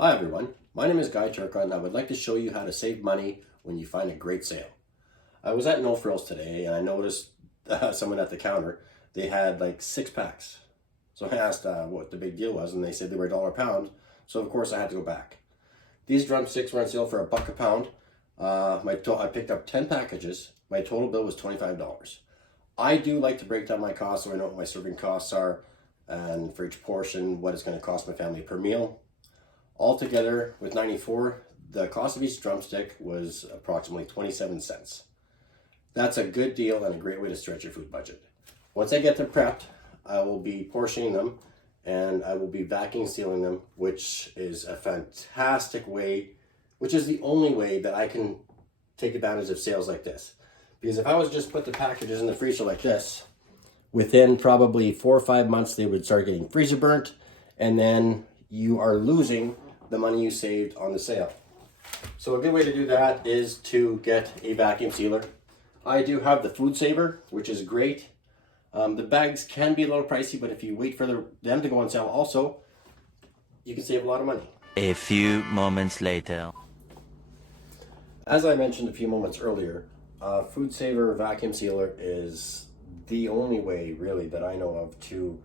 Hi everyone, my name is Guy Turca and I would like to show you how to save money when you find a great sale. I was at No Frills today and I noticed someone at the counter, they had like 6 packs. So I asked what the big deal was and they said they were $1 a pound, so of course I had to go back. These drumsticks were on sale for $1 a pound. I picked up 10 packages, my total bill was $25. I do like to break down my costs so I know what my serving costs are and for each portion what it's going to cost my family per meal. Altogether, with 94, the cost of each drumstick was approximately 27 cents. That's a good deal and a great way to stretch your food budget. Once I get them prepped, I will be portioning them and I will be vacuum sealing them, which is a fantastic way, which is the only way that I can take advantage of sales like this. Because if I was just put the packages in the freezer like this, within probably 4 or 5 months, they would start getting freezer burnt, and then you are losing the money you saved on the sale. So a good way to do that is to get a vacuum sealer. I do have the Food Saver, which is great. The bags can be a little pricey, but if you wait for them to go on sale also, you can save a lot of money. A few moments later. As I mentioned a few moments earlier, Food Saver vacuum sealer is the only way really that I know of to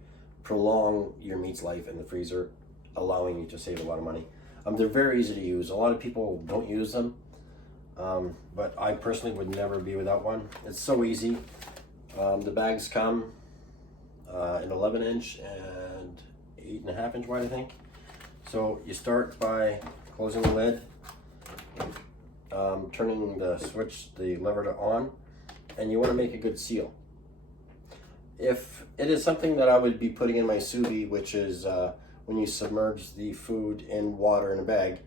prolong your meat's life in the freezer, allowing you to save a lot of money. They're very easy to use. A lot of people don't use them, but I personally would never be without one. It's so easy. The bags come in 11-inch and 8.5-inch wide, I think. So you start by closing the lid, turning the lever to on, and you want to make a good seal. If it is something that I would be putting in my sous vide, which is when you submerge the food in water in a bag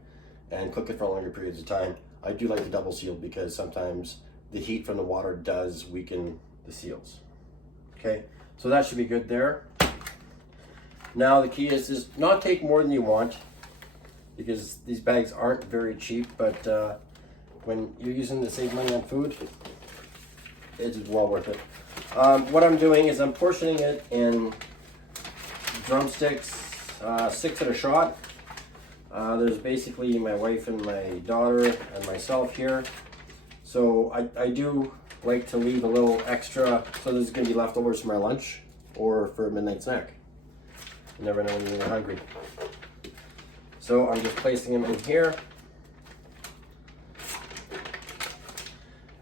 and cook it for longer periods of time, I do like to double seal because sometimes the heat from the water does weaken the seals. Okay, so that should be good there. Now the key is not take more than you want, because these bags aren't very cheap, but when you're using to save money on food, it is well worth it. What I'm doing is I'm portioning it in drumsticks, 6 at a shot. There's basically my wife and my daughter and myself here. So I do like to leave a little extra, so this is going to be leftovers for my lunch or for a midnight snack. You never know when you're hungry. So I'm just placing them in here.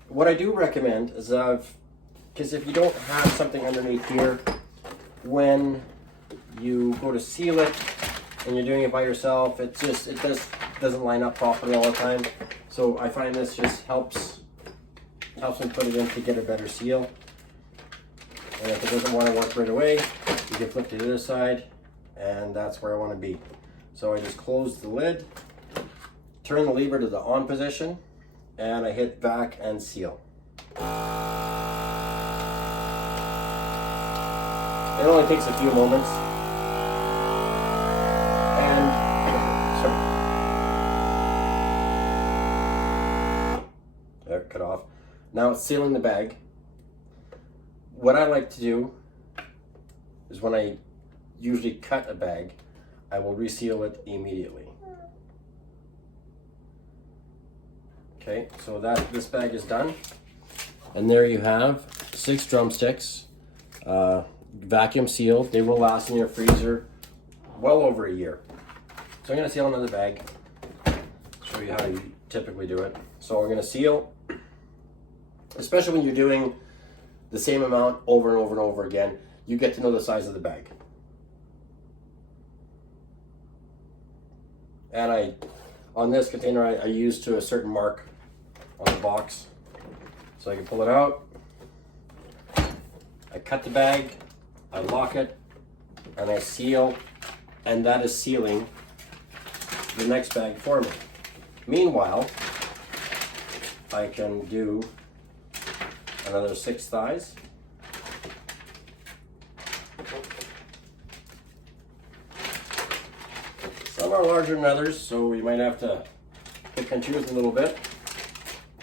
What I do recommend is because if you don't have something underneath here, when you go to seal it and you're doing it by yourself, it just doesn't line up properly all the time. So I find this just helps me put it in to get a better seal. And if it doesn't want to work right away, you can flip to the other side, and that's where I want to be. So I just close the lid, turn the lever to the on position, and I hit vac and seal. It only takes a few moments. And, sorry. There, cut off. Now it's sealing the bag. What I like to do is when I usually cut a bag, I will reseal it immediately. Okay, so this bag is done. And there you have 6 drumsticks, vacuum sealed. They will last in your freezer well over a year. So I'm gonna seal another bag, show you how you typically do it. So I'm gonna seal, especially when you're doing the same amount over and over and over again, you get to know the size of the bag. And on this container, I use to a certain mark on the box. So I can pull it out, I cut the bag, I lock it, and I seal, and that is sealing the next bag for me. Meanwhile, I can do another 6 thighs. Some are larger than others, so you might have to pick and choose a little bit.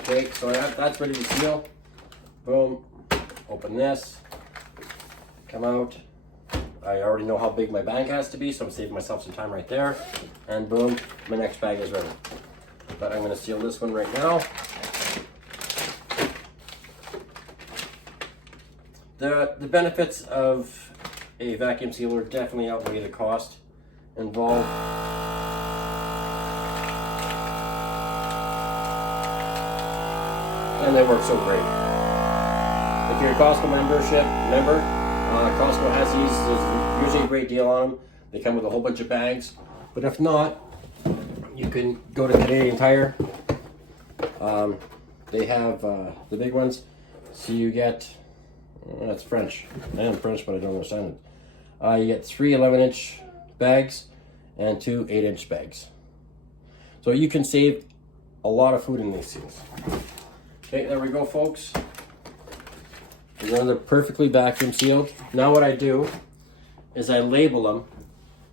Okay, so that's ready to seal. Boom, open this, come out, I already know how big my bag has to be, so I'm saving myself some time right there. And boom, my next bag is ready. But I'm gonna seal this one right now. The benefits of a vacuum sealer definitely outweigh the cost involved. And they work so great. If you're a Costco member, Costco has these. There's usually a great deal on them. They come with a whole bunch of bags. But if not, you can go to Canadian Tire. They have the big ones. So you get, that's French. I am French, but I don't understand it. You get 3 11-inch bags and 2 8-inch bags. So you can save a lot of food in these things. Okay, there we go, folks. They're perfectly vacuum sealed. Now what I do is I label them,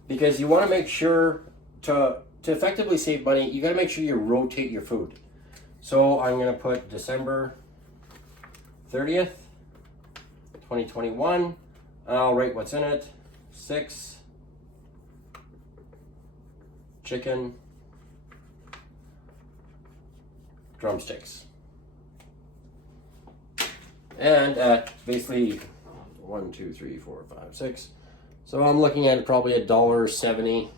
because you want to make sure to effectively save money, you got to make sure you rotate your food. So I'm going to put December 30th, 2021. I'll write what's in it. 6 chicken drumsticks. And at basically 1, 2, 3, 4, 5, 6. So I'm looking at probably $1.70,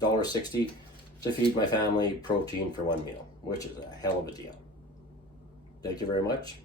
$1.60 to feed my family protein for one meal, which is a hell of a deal. Thank you very much.